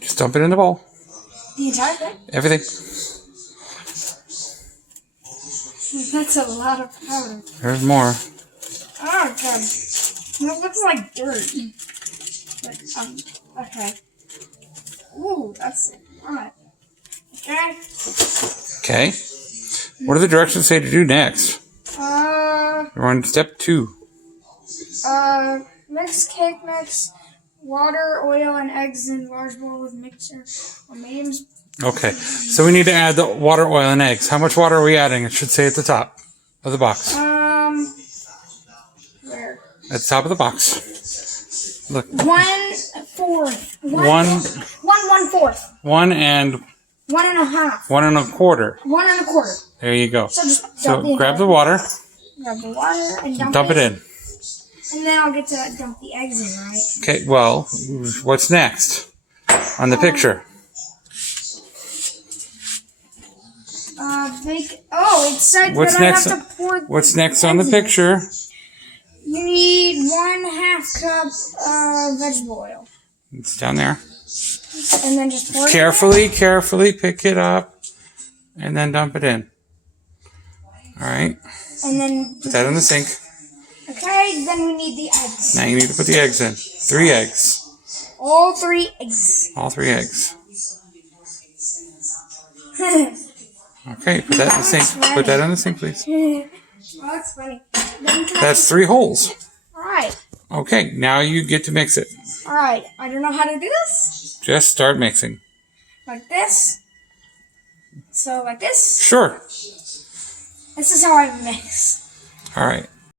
Just dump it in the bowl. The entire thing? Everything. That's a lot of powder. There's more. Oh, God. It looks like dirt. But, okay. Ooh, that's a lot. Okay. Okay. What do the directions say to do next? We're on step 2. Mix cake mix, water, oil, and eggs in large bowl with mixer or medium. Okay. So we need to add the water, oil, and eggs. How much water are we adding? It should say at the top of the box. Where? At the top of the box. Look. 1/4. 1/4. 1 and 1.5. 1 1/4. 1 1/4. There you go. So just So grab the water. Grab the water and Dump it in. And then I'll get to dump the eggs in, right? Okay, well, what's next on the picture? It said What's that next? I have to pour. What's next on the picture? You need 1/2 cup of vegetable oil. It's down there. And then just pour it Carefully pick it up and then dump it in. All right. And then Put that in the sink. Okay, then we need the eggs. Now you need to put the eggs in. 3 eggs. All 3 eggs. All 3 eggs. Okay, put that in the sink. Funny. Put that in the sink, please. Oh, that's funny. That's 3 holes. Alright. Okay, now you get to mix it. Alright, I don't know how to do this. Just start mixing. Like this. So, like this. Sure. This is how I mix. All right.